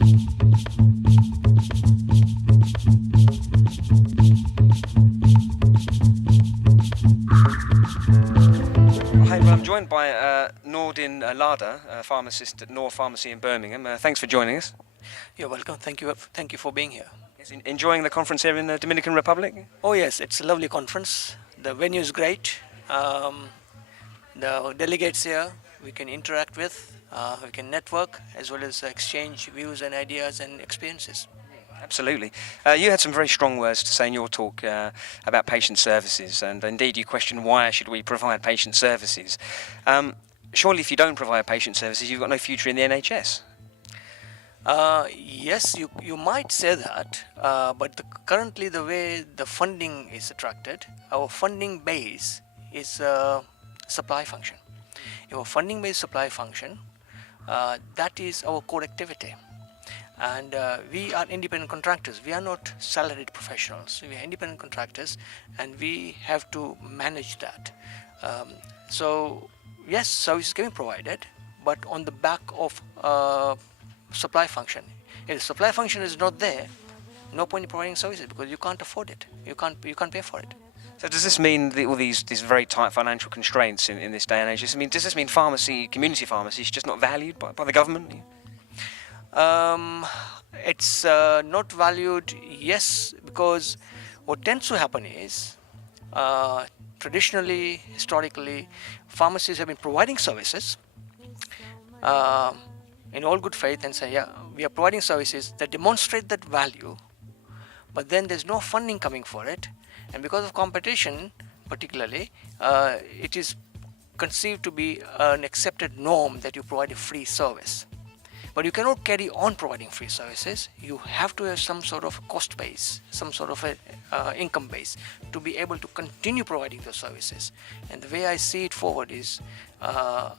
Hi, well, I'm joined by Noordin Ladha, a pharmacist at Noor Pharmacy in Birmingham. Thanks for joining us. You're welcome. Thank you. Thank you for being here. Enjoying the conference here in the Dominican Republic? Oh yes, it's a lovely conference. The venue is great. The delegates here we can interact with, we can network as well as exchange views and ideas and experiences. Absolutely. You had some very strong words to say in your talk about patient services, and indeed you questioned why should we provide patient services. Surely if you don't provide patient services, you've got no future in the NHS. Yes, you might say that, but currently the way the funding is attracted, our funding base is a supply function. Our funding based supply function, that is our core activity. And we are independent contractors. We are not salaried professionals. We are independent contractors, and we have to manage that. So yes, service is getting provided, but on the back of supply function. If the supply function is not there, no point in providing services because you can't afford it. You can't pay for it. So does this mean that all these very tight financial constraints in this day and age? Does this mean community pharmacy is just not valued by the government? It's not valued, yes, because what tends to happen is traditionally, historically, pharmacies have been providing services in all good faith and say, yeah, we are providing services that demonstrate that value, but then there's no funding coming for it, and because of competition particularly, it is conceived to be an accepted norm that you provide a free service. But you cannot carry on providing free services. You have to have some sort of a cost base, some sort of a income base to be able to continue providing those services. And the way I see it forward is there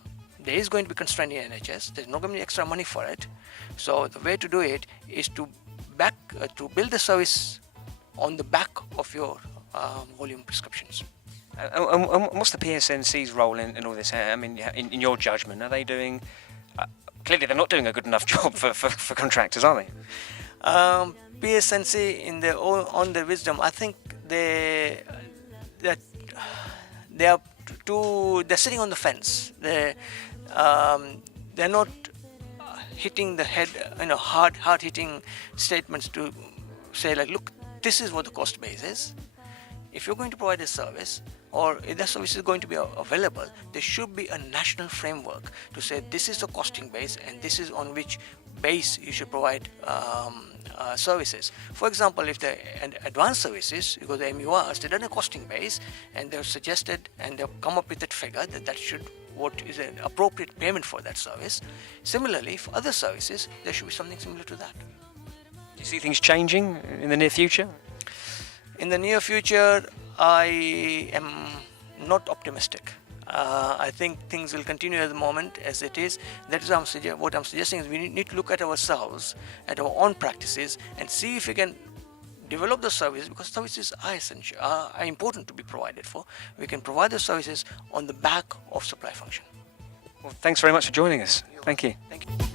is going to be constraint in NHS. There's not going to be extra money for it. So the way to do it is to build the service on the back of your volume prescriptions. And what's the PSNC's role in all this? I mean, in your judgment, are they doing? Clearly, they're not doing a good enough job for contractors, are they? PSNC, on their wisdom, I think they're sitting on the fence. They're not hitting the head, hard hitting statements to say like, look, this is what the cost base is. If you're going to provide a service, or if that service is going to be available, there should be a national framework to say this is the costing base and this is on which base you should provide services. For example, if they're advanced services, you go to the MURs, they've done a costing base and they've suggested and they've come up with that figure that should what is an appropriate payment for that service. Similarly, for other services, there should be something similar to that. Do you see things changing in the near future? In the near future, I am not optimistic. I think things will continue at the moment as it is. That is what I'm suggesting is we need to look at ourselves, at our own practices, and see if we can develop the services, because services are essential, are important to be provided for. We can provide the services on the back of supply function. Well, thanks very much for joining us. Thank you. Thank you.